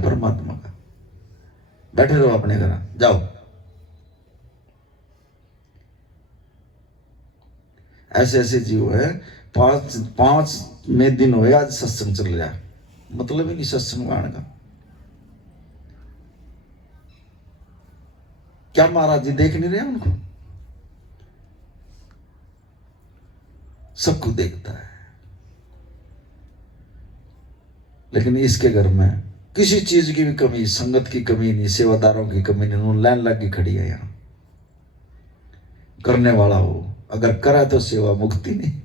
परमात्मा का। बैठे रहो अपने घर, जाओ। ऐसे ऐसे जीव है, पांच में दिन हुए आज सत्संग चल रहा, मतलब ही नहीं सत्संग आने का। क्या महाराज जी देख नहीं रहे उनको? सबको देखता है, लेकिन इसके घर में किसी चीज की भी कमी, संगत की कमी नहीं, सेवादारों की कमी नहीं। लाइन लगी खड़ी है यहां, करने वाला हो, अगर करा तो सेवा मुक्ति नहीं।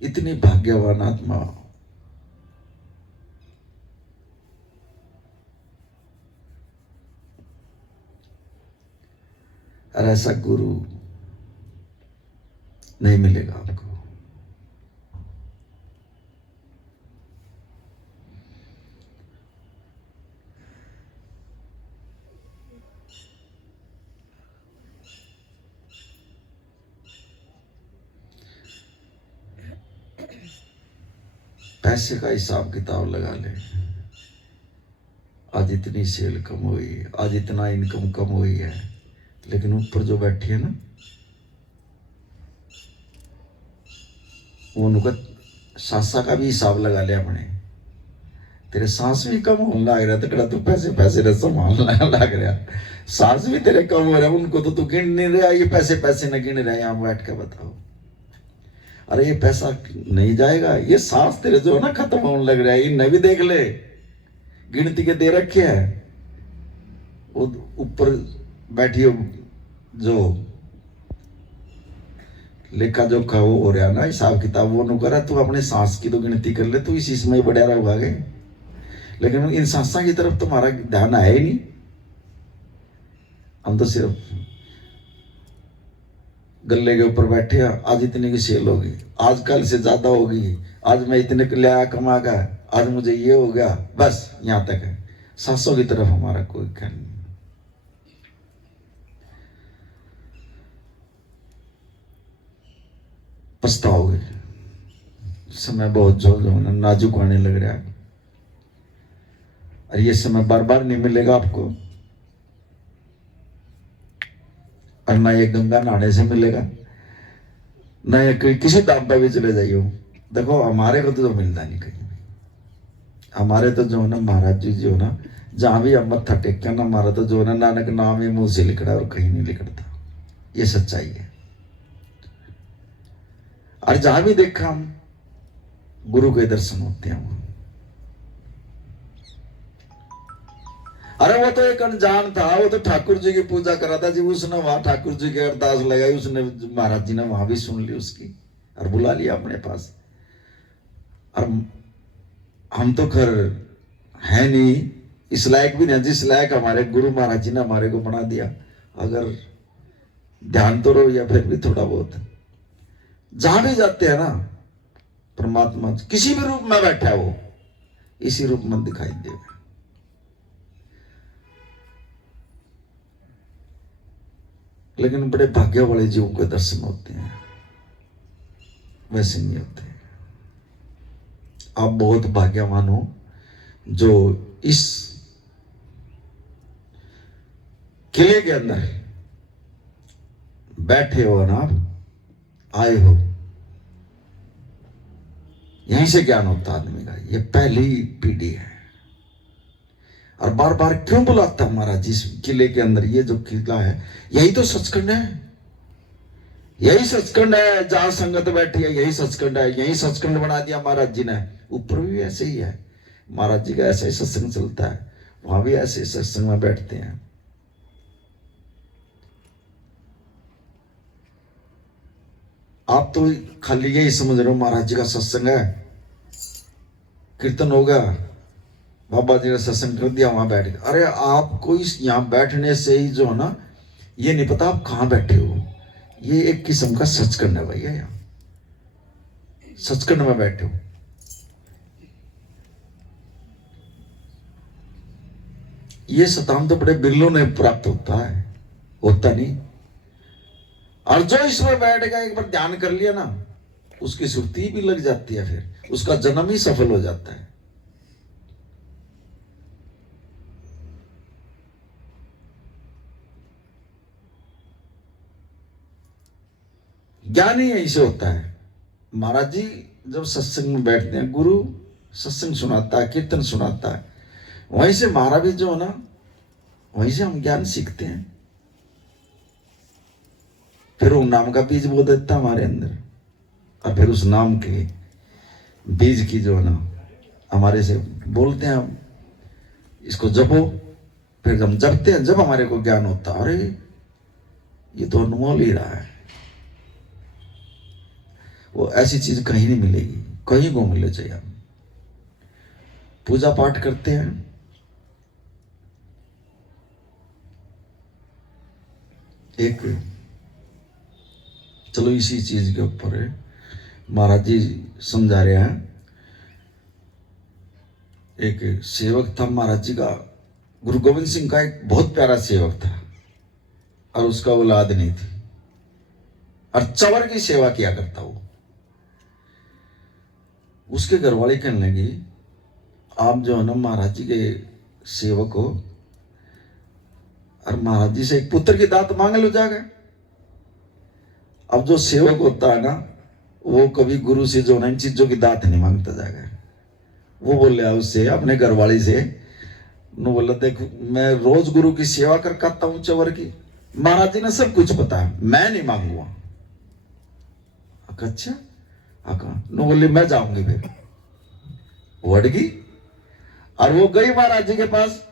इतनी भाग्यवान आत्मा, और ऐसा गुरु नहीं मिलेगा आपको। पैसे का हिसाब किताब लगा ले, आज इतनी सेल कम हुई, आज इतना इनकम कम हुई है, लेकिन ऊपर जो बैठी है ना, वो उनका सांसा का भी हिसाब लगा लिया अपने। तेरे सांस भी कम होने लग रहा, तो तू पैसे पैसे ने संभालने लग रहा, सांस भी तेरे कम हो रहा, उनको तो तू गिन नहीं रहा, ये पैसे पैसे न गिन रहा। यहां बैठ के बताओ, अरे ये पैसा नहीं जाएगा, ये सांस तेरे जो है ना खत्म होने लग रहा है। इन्हें भी देख ले, गिनती के दे रखे है, वो ऊपर बैठी हो जो लेखा जोखा वो हो रहा ना, हिसाब किताब वो नु करा। तू अपने सांस की तो गिनती कर ले, तू इसी समय बढ़िया रहोगा। लेकिन इन सांसा की तरफ तुम्हारा ध्यान आया ही नहीं। हम तो सिर्फ गले के ऊपर बैठे हैं, आज इतने की सेल होगी, आज कल से ज्यादा होगी, आज मैं इतने के लिया कमा का, आज मुझे ये हो गया, बस यहां तक है। सांसों की तरफ हमारा कोई ख्याल नहीं। पछताओगे, समय बहुत जो नाजुक होने लग रहा है, और ये समय बार बार नहीं मिलेगा आपको, और ना ये गंगा नहाने से मिलेगा, ना ये किसी दाम पर भी चले जाइए। देखो हमारे को तो मिलता नहीं कहीं भी। हमारे तो जो है ना महाराज जी जो ना, जहां भी हम मत्था टेक ना, हमारा तो जो है ना नानक नाम ही मुंह से लिखड़ा और कहीं नहीं लिखड़ता। ये सच्चाई है। और जहां भी देखा हम गुरु के दर्शन होते हैं। अरे वो तो एक अनजान था, वो तो ठाकुर जी की पूजा कर रहा था जी, उसने वहां ठाकुर जी की अरदास लगाई, उसने महाराज जी ने वहां भी सुन ली उसकी और बुला लिया अपने पास। और हम तो खैर है नहीं, इस लायक भी नहीं जिस लायक हमारे गुरु महाराज जी ने हमारे को बना दिया। अगर ध्यान तो रहो या फिर भी थोड़ा बहुत, जहां भी जाते हैं ना, परमात्मा किसी भी रूप में बैठा है, वो इसी रूप में दिखाई देगा। लेकिन बड़े भाग्य वाले जीवों के दर्शन होते हैं, वैसे नहीं होते। आप बहुत भाग्यवान हो जो इस किले के अंदर बैठे हो ना, आए हो। यहीं से ज्ञान होता आदमी का, ये पहली पीढ़ी है। और बार बार क्यों बुलाता हमारा जिस किले के अंदर, ये जो किला है यही तो सचखंड है, यही सचखंड है, जहां संगत बैठी है यही सचखंड है, यही सचखंड बना दिया महाराज जी ने। ऊपर भी ऐसे ही है, महाराज जी का ऐसा ही सत्संग चलता है, वहां भी ऐसे सत्संग में बैठते हैं। आप तो खाली यही समझ रहे हो महाराज जी का सत्संग है, कीर्तन होगा, बाबा जी ने सत्संग कर दिया, वहां बैठ गए। अरे आपको इस यहां बैठने से ही जो है ना, ये नहीं पता आप कहां बैठे हो। ये एक किस्म का सचखंड है भैया, यहां सचखंड में बैठे हो। ये शतान तो बड़े बिरलों ने प्राप्त होता नहीं। और जो इसमें बैठेगा, एक बार ध्यान कर लिया ना, उसकी सुरती भी लग जाती है, फिर उसका जन्म ही सफल हो जाता है। ज्ञान ही ऐसे होता है। महाराज जी जब सत्संग में बैठते हैं, गुरु सत्संग सुनाता है, कीर्तन सुनाता है, वहीं से महाराज भी जो है ना, वहीं से हम ज्ञान सीखते हैं। फिर वो नाम का बीज बो देता हमारे अंदर, और फिर उस नाम के बीज की जो है ना, हमारे से बोलते हैं हम इसको जपो। फिर हम जपते हैं, जब हमारे को ज्ञान होता, अरे ये तो अनमोल ही रहा है। वो ऐसी चीज कहीं नहीं मिलेगी, कहीं को मिले चाहिए। हम पूजा पाठ करते हैं, एक चलो इसी चीज के ऊपर है, महाराज जी समझा रहे हैं। एक सेवक था महाराज जी का, गुरु गोविंद सिंह का एक बहुत प्यारा सेवक था, और उसका औलाद नहीं थी, और चवर की सेवा किया करता वो। उसके घरवाले कहने लगी, आप जो है ना महाराज जी के सेवक हो, और महाराज जी से एक पुत्र की दात मांग लो जाकर। अब जो सेवक होता है ना, वो कभी गुरु से जो ना इन चीजों की दात नहीं मांगता जाएगा। वो बोले उससे, अपने घरवाली से, नो बोला देख मैं रोज गुरु की सेवा कर करता हूं चवर की, महाराज जी ने सब कुछ पता है, मैं नहीं मांगूंगा। अच्छा नो बोली मैं जाऊंगी। फिर वड़गी, और वो गई महाराज जी के पास,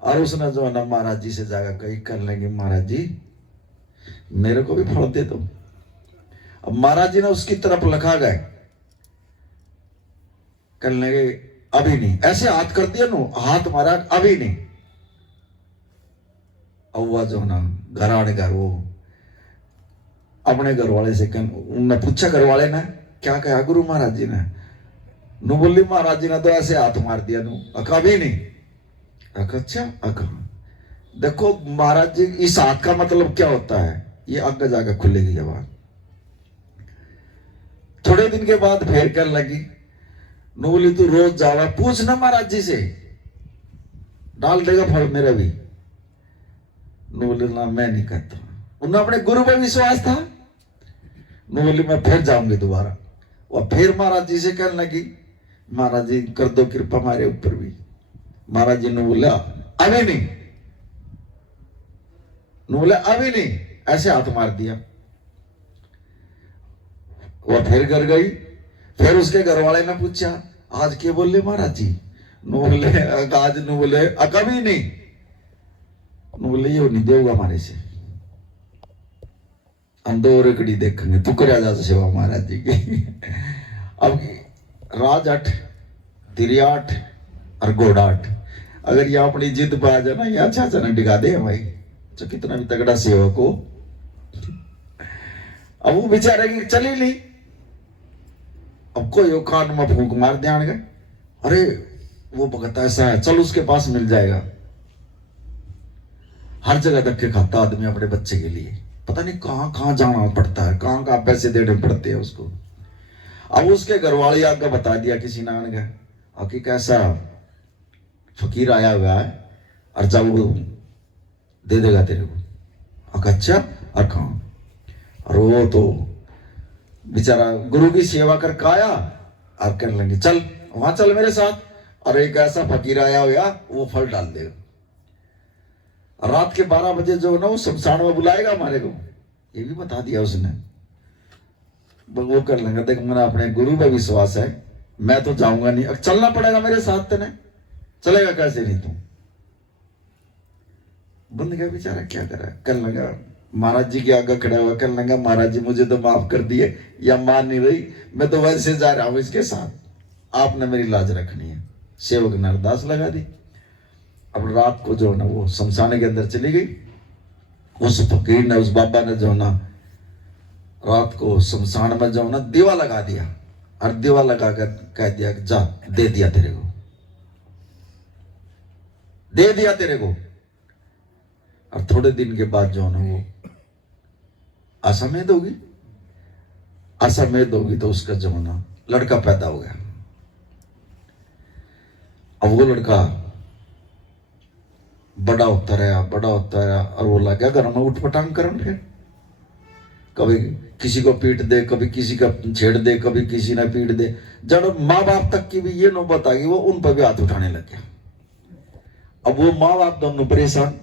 और उसने जो है ना महाराज जी से जाकर कही, कर लेंगे महाराज जी मेरे को भी फल दे दो। अब महाराज जी ने उसकी तरफ लखा गए, कर लेंगे अभी नहीं, ऐसे हाथ कर दिया नो, हाथ मारा अभी नहीं। अब हुआ जो ना घर आने घर, वो अपने घर वाले से उनने पूछा, घर वाले ने क्या कहा गुरु महाराज जी ने? नु बोली महाराज जी ने तो ऐसे हाथ मार दिया नु, अका भी नहीं। अच्छा अका देखो महाराज जी, इस हाथ का मतलब क्या होता है, ये आगे जाकर खुलेगी जवाब। थोड़े दिन के बाद फिर कर लगी, नु बोली तू रोज जावा, पूछ ना महाराज जी से, डाल देगा फल मेरा भी। नु बोली ना मैं नहीं करता। उन्हें अपने गुरु पर विश्वास था। नु बोली मैं फिर जाऊंगी दोबारा। और फिर महाराज जी से कहने लगी, महाराज जी कर दो कृपा हमारे ऊपर भी। महाराज जी ने बोला अभी नहीं, बोले अभी नहीं, ऐसे हाथ मार दिया। वो फिर घर गई, फिर उसके घर वाले ने पूछा आज क्या बोले महाराज जी? बोले आज नु बोले कभी नहीं, बोले ये नहीं देगा हमारे से, हम दो रेकड़ी देखेंगे, तू कर जा सेवा महाराज जी की। अब राज 8 तिरियाठ और गोडाठ, अगर ये अपनी जिद पे आ जाना, ये अच्छा अच्छा डिगा दे भाई, तो कितना भी तगड़ा सेवक हो। अब वो बेचारे की चली नहीं, अब कोई कान में फूंक मार ध्यान गए, अरे वो भगत ऐसा है, चल उसके पास मिल जाएगा। हर जगह धक्के खाता आदमी अपने बच्चे के लिए, पता नहीं कहां कहां जाना पड़ता है, कहां कहां पैसे देने पड़ते हैं उसको। अब उसके घरवाले आगे बता दिया किसी ने आने गए, कि कैसा फकीर आया हुआ है, और जब वो दे देगा तेरे को। अच्छा और कहा, और वो तो बेचारा गुरु की सेवा करके आया, और कहने लगे चल वहां चल मेरे साथ, और एक ऐसा फकीर आया हुआ वो फल डाल देगा। रात के 12 बजे जो ना वो शमशान में बुलाएगा हमारे को, ये भी बता दिया उसने। वो कर लेंगे, देख मेरा अपने गुरु पे विश्वास है, मैं तो जाऊंगा नहीं, अब चलना पड़ेगा मेरे साथ तेने, चलेगा कैसे नहीं तू? बंद गया बेचारा, क्या करा, कर लगा महाराज जी के आगे खड़ा हुआ, कर लगा महाराज जी मुझे तो माफ कर दिए, या मान नहीं रही, मैं तो वैसे जा रहा हूं इसके साथ, आपने मेरी लाज रखनी है। सेवक ने अरदास लगा दी। अब रात को जो ना वो शमशान के अंदर चली गई, उस फकीर ने, उस बाबा ने जो ना रात को शमशान में जो ना दीवा लगा दिया, और दीवा लगा कर कह दिया जा दे दिया तेरे को, दे दिया तेरे को। और थोड़े दिन के बाद जो है वो असमेध होगी, असमेध होगी तो उसका जो है ना लड़का पैदा हो गया। अब वो लड़का बड़ा होता रहा, बड़ा होता रहा, और वो लग गया घर में उठपटांग करन। फिर कभी किसी को पीट दे, कभी किसी का छेड़ दे, कभी किसी ने पीट दे। जब माँ बाप तक की भी ये नौबत आ गई, वो उन पर भी हाथ उठाने लग गया। अब वो माँ बाप दोनों परेशान,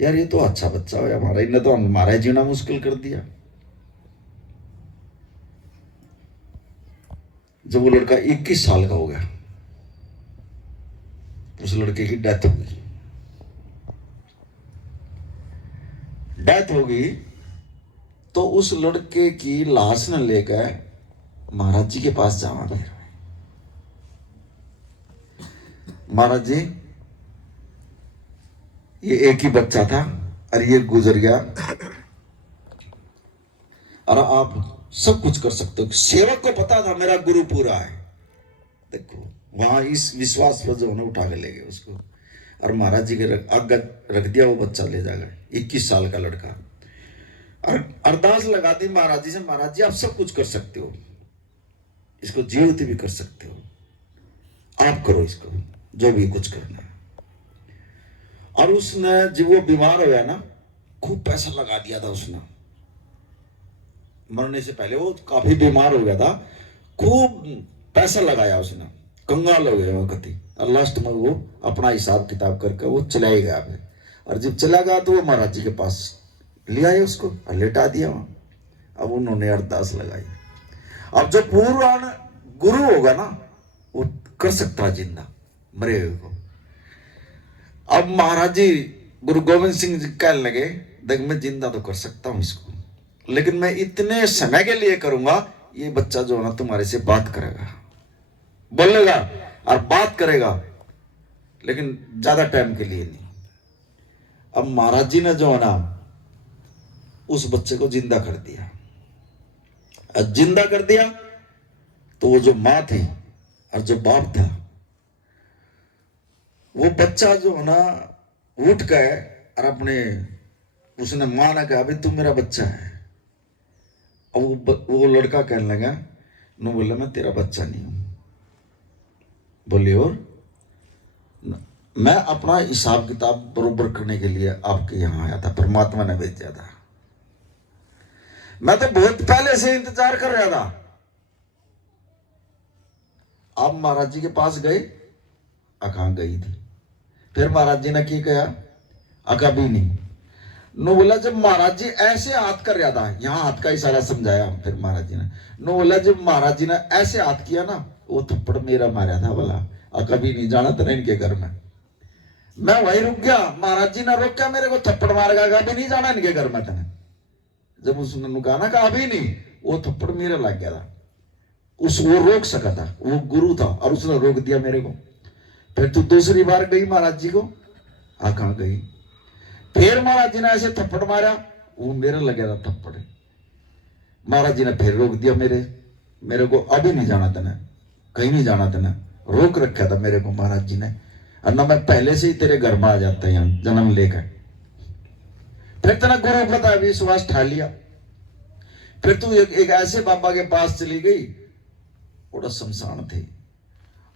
यार ये तो अच्छा बच्चा है हमारा, इन्हें तो हमारा जीना मुश्किल कर दिया। जब वो लड़का 21 साल का हो गया, उस लड़के की डेथ हो गई। डेथ हो गई तो उस लड़के की लाश न लेकर महाराज जी के पास जावा। फिर महाराज जी, ये एक ही बच्चा था और ये गुजर गया, और आप सब कुछ कर सकते हो। सेवक को पता था मेरा गुरु पूरा है। देखो वहां इस विश्वास पर जो उठा के ले गए उसको, और महाराज जी के आगे रख दिया। वो बच्चा ले जाएगा, 21 साल का लड़का। और अरदास लगा दी महाराज जी से, महाराज जी आप सब कुछ कर सकते हो, इसको जीवित भी कर सकते हो, आप करो इसको जो भी कुछ करना है। और उसने जब वो बीमार हो गया ना, खूब पैसा लगा दिया था उसने। मरने से पहले वो काफी बीमार हो गया था, खूब पैसा लगाया उसने, कंगाल हो गया वो कति। और लास्ट में वो अपना हिसाब किताब करके वो चला ही गया। और जब चला गया तो वो महाराज जी के पास ले आए उसको और लेटा दिया वहां। अब उन्होंने अरदास लगाई। अब जो पूर्ण गुरु होगा ना, वो कर सकता है जिंदा मरे हुए को। अब महाराज जी गुरु गोविंद सिंह जी कहने लगे, देख मैं जिंदा तो कर सकता हूं इसको, लेकिन मैं इतने समय के लिए करूंगा, ये बच्चा जो है ना तुम्हारे से बात करेगा, बोलेगा और बात करेगा, लेकिन ज्यादा टाइम के लिए नहीं। अब महाराज जी ने जो है ना उस बच्चे को जिंदा कर दिया। अब जिंदा कर दिया तो वो जो माँ थी और जो बाप था, वो बच्चा जो है ना उठ गए और अपने उसने माँ ने कहा, भाई तू मेरा बच्चा है। अब वो लड़का कहने लगा, नो बोला मैं तेरा बच्चा नहीं हूं। बोले और मैं अपना हिसाब किताब बरोबर करने के लिए आपके यहां आया था, परमात्मा ने भेजा था। मैं तो बहुत पहले से इंतजार कर रहा था। आप महाराज जी के पास गए, अखा गई थी। फिर महाराज जी ने क्या कहा, अका भी नहीं। नो बोला जब महाराज जी ऐसे हाथ कर रहा था, यहां हाथ का इशारा समझाया। फिर महाराज जी ने नो बोला जब महाराज जी ने ऐसे हाथ किया ना, वो थप्पड़ मेरा मारा था बोला, अका भी नहीं जाना था इनके घर में। मैं वही रुक गया, महाराज जी ने रोका मेरे को, थप्पड़ मारेगा, अभी नहीं जाना इनके घर में था। जब उसने कहा ना कहा अभी नहीं, वो थप्पड़ मेरे लग गया था। वो रोक सका था, वो गुरु था, और उसने रोक दिया मेरे को। फिर तू दूसरी बार गई महाराज जी को, कहां गई। फिर महाराज जी ने ऐसे थप्पड़ मारा, वो मेरे लगे था थप्पड़। महाराज जी ने फिर रोक दिया मेरे को, अभी नहीं जाना तेने, कहीं नहीं जाना तेने, रोक रखा था मेरे को महाराज जी ने। और ना मैं पहले से ही तेरे घर में आ जाता यहाँ जन्म लेकर। फिर तेना गुरु पता विश्वास ठा लिया। फिर तू एक ऐसे बाबा के पास चली गई, थोड़ा शमशान थे,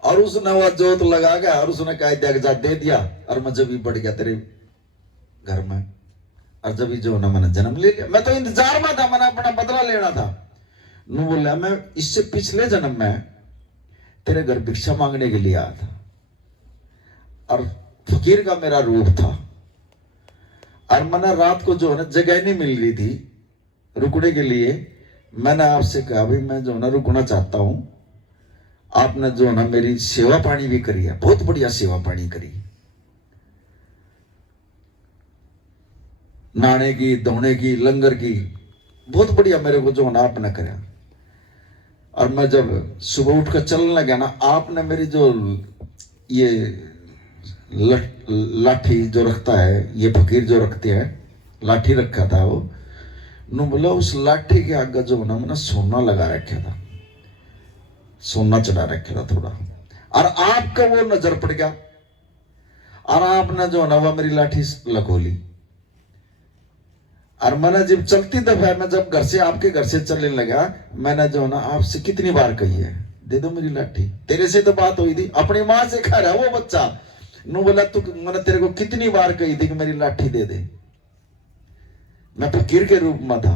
और उसने वह जोत लगा गया और उसने कहा जा दे दिया। और मैं जब भी बढ़ गया तेरे घर में, और जब जो ना मैंने जन्म ले लिया। मैं तो इंतजार में था, मैंने अपना बदला लेना था। नु बोला मैं इससे पिछले जन्म में तेरे घर भिक्षा मांगने के लिए आया था, और फकीर का मेरा रूप था, और मैंने रात को जो है ना जगह नहीं मिल रही थी रुकने के लिए। मैंने आपसे कहा भाई मैं जो है ना रुकना चाहता हूं। आपने जो है ना मेरी सेवा पानी भी करी है, बहुत बढ़िया सेवा पानी करी, नहाने की, धोने की, लंगर की, बहुत बढ़िया मेरे को जो है ना आपने करा। और मैं जब सुबह उठकर चलने लगा ना, आपने मेरी जो ये लाठी जो रखता है, ये फकीर जो रखते हैं, लाठी रखा था वो, नु बोला उस लाठी के आगे जो ना मैंने सोना लगा रखा था, सोना चढ़ा रखा था थोड़ा। और आपका वो नजर पड़ गया, और आपने जो ना वह मेरी लाठी लकोली। और मैंने जब चलती दफा मैं जब घर से आपके घर से चलने लगा, मैंने जो ना आपसे कितनी बार कही है दे दो मेरी लाठी। तेरे से तो बात हुई थी, अपनी माँ से खा रहा वो बच्चा नु बोला तू मैंने तेरे को कितनी बार कही थी कि मेरी लाठी दे दे। मैं फकीर के रूप में था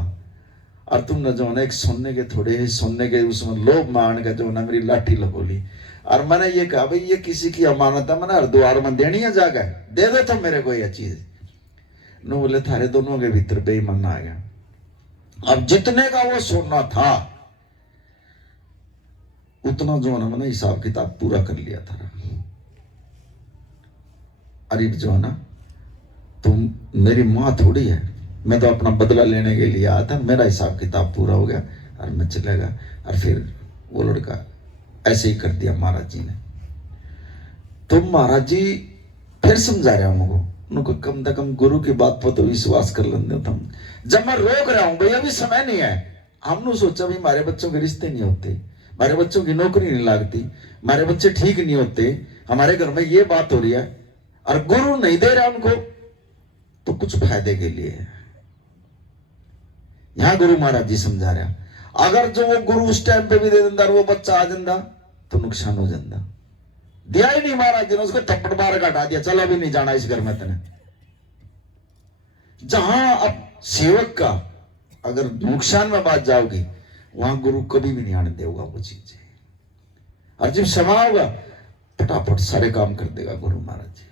और तुमने जो ना एक सुनने के थोड़े सुनने के उसमें लोभ मान के जो ना मेरी लाठी लगोली। और मैंने ये कहा भाई ये किसी की अमानत है, मैंने हरिद्वार में देनी है जाकर, दे दो तो मेरे को यह चीज। नु बोले थारे दोनों के भीतर बेईमान आ गया। अब जितने का वो सोना था उतना जो है मैंने हिसाब किताब पूरा कर लिया था। अरे जो है ना तुम मेरी माँ थोड़ी है, मैं तो अपना बदला लेने के लिए आया था, मेरा हिसाब किताब पूरा हो गया और मैं चला गया। और फिर वो लड़का ऐसे ही कर दिया महाराज जी ने। तो महाराज जी फिर समझा रहे उनको, उनको कम से कम गुरु की बात पर तो विश्वास कर लेंगे तुम। जब मैं रोक रहा हूं भैया अभी समय नहीं है, हमने सोचा भी हमारे बच्चों के रिश्ते नहीं होते, हमारे बच्चों की नौकरी नहीं लगती, हमारे बच्चे ठीक नहीं होते, हमारे घर में ये बात हो रही है और गुरु नहीं दे रहा उनको, तो कुछ फायदे के लिए है। यहां गुरु महाराज जी समझा रहा, अगर जो वो गुरु उस टाइम पे भी दे देता वो बच्चा आ जाता तो नुकसान हो जाता। दिया ही नहीं महाराज जी ने, उसको थप्पड़ मार के हटा दिया, चल अभी नहीं जाना इस घर में तेने। जहां अब सेवक का अगर नुकसान में बात जाओगी वहां गुरु कभी भी नहीं आने देगा वो चीजें। और जब क्षमा होगा फटाफट सारे काम कर देगा गुरु महाराज जी।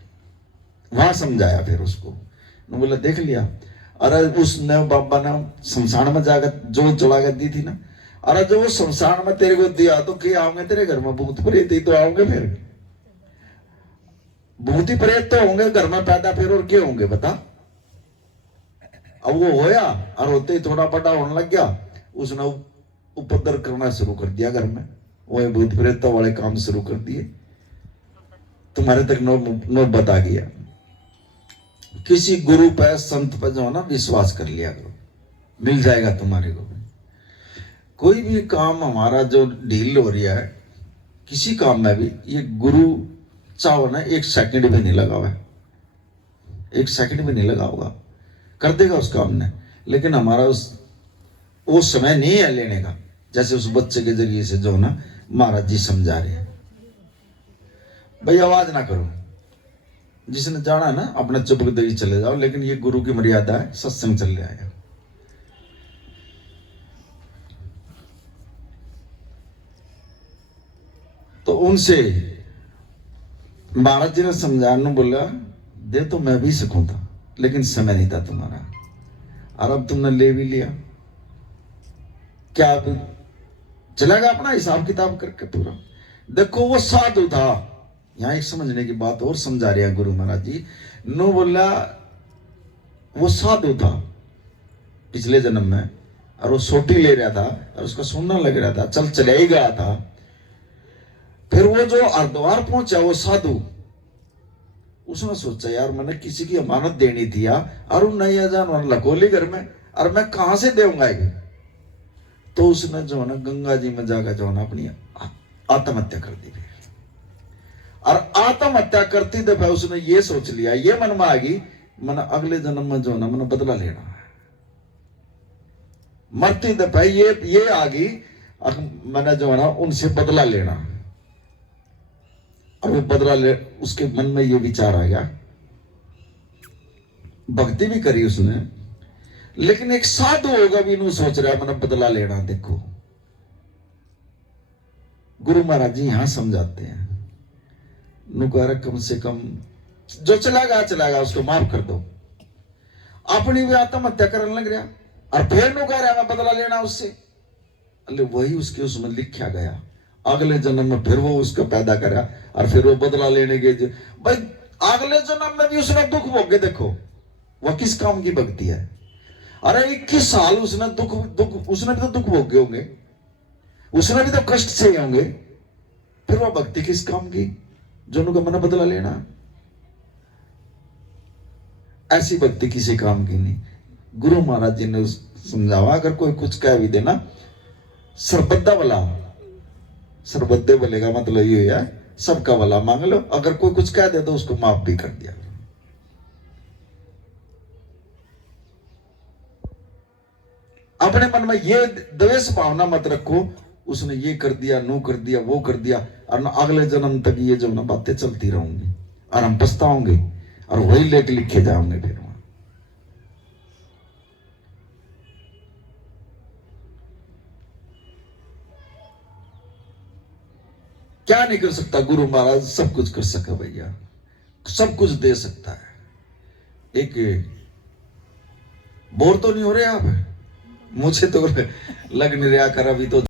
वहां समझाया फिर उसको, बोला देख लिया। अरे उसने बाबा ने शमशान में जाकर जो चढ़ा कर दी थी ना, अरे जो वो शमशान में तेरे को दिया तो क्या आओगे तेरे घर में भूत प्रेत ही तो आओगे, फिर भूत ही प्रेत तो होंगे घर में पैदा, फिर और क्या होंगे बता। अब वो होया और होते ही थोड़ा बड़ा होने लग गया, उसने उपद्रव करना शुरू कर दिया घर में, वो भूत प्रेत वाले काम शुरू कर दिए, तुम्हारे तक नौबत आ गया। किसी गुरु पे संत पे जो है ना विश्वास कर लिया करो, मिल जाएगा तुम्हारे को। कोई भी काम हमारा जो ढील हो रहा है किसी काम में भी, ये गुरु चाहो ना एक सेकंड भी नहीं लगा हुआ है, एक सेकंड भी नहीं लगा होगा, कर देगा उस काम ने। लेकिन हमारा वो समय नहीं है लेने का, जैसे उस बच्चे के जरिए से जो ना महाराज जी समझा रहे हैं। भाई आवाज ना करो, जिसने जाना है ना अपना चुपक दे चले जाओ, लेकिन ये गुरु की मर्यादा है, सत्संग चल रहा है। तो उनसे महाराज जी ने समझाने बोला दे तो मैं भी सकूं था, लेकिन समय नहीं था तुम्हारा, और अब तुमने ले भी लिया, क्या अब चलेगा अपना हिसाब किताब करके पूरा। देखो वो साधु था, यहां एक समझने की बात और समझा रहे हैं गुरु महाराज जी। नो बोला वो साधु था पिछले जन्म में, और वो सोटी ले रहा था और उसका सुनना लग रहा था, चल चले ही गया था। फिर वो जो हरिद्वार पहुंचा वो साधु, उसने सोचा यार मैंने किसी की अमानत देनी थी यार, और नहीं जान लकोली घर में, और मैं कहां से देऊंगा ये। तो उसने जो है ना गंगा जी में जाकर जो है ना अपनी आत्महत्या कर दी। और आत्महत्या करती दफा उसने ये सोच लिया, ये मन में आ गई मैंने अगले जन्म में जो है ना मैंने बदला लेना है। मरती दफा ये आ गई मैंने जो है ना उनसे बदला लेना। और वो बदला ले, उसके मन में ये विचार आ गया, भक्ति भी करी उसने, लेकिन एक साधु होगा भी नहीं सोच रहा मैंने बदला लेना। देखो गुरु महाराज जी यहां समझाते हैं, नुकारा कम से कम जो चलागा उसको माफ कर दो। अपनी भी आत्महत्या करने लग रहा और फिर नुकारा मैं बदला लेना उससे, अरे वही उसके उसमें लिखा गया, अगले जन्म में फिर वो उसको पैदा करा और फिर वो बदला लेने के भाई अगले जन्म में भी उसने दुख भोगे। देखो वह किस काम की भक्ति है। अरे 21 साल उसने दुख उसने भी तो दुख भोगे होंगे, उसने भी तो कष्ट सहे होंगे, फिर वह भक्ति किस काम की जो उनका मन बदला लेना। ऐसी भक्ति किसी काम की नहीं। गुरु महाराज जी ने समझावा, अगर कोई कुछ कह भी देना सरबद्दा वाला, सरबद्दे बोले का मतलब ये है सबका भला मांग लो, अगर कोई कुछ कह दे तो उसको माफ भी कर दिया। अपने मन में ये द्वेष भावना मत रखो, उसने ये कर दिया, नू कर दिया, वो कर दिया, और अगले जन्म तक ये जो ना बातें चलती रहूंगी और हम पछताओंगे और वही लेख लिखे जाओगे फिर वहां। क्या नहीं कर सकता गुरु महाराज? सब कुछ कर सका भैया, सब कुछ दे सकता है। एक बोर तो नहीं हो रहे आप? मुझे तो लग नहीं रहा कर अभी तो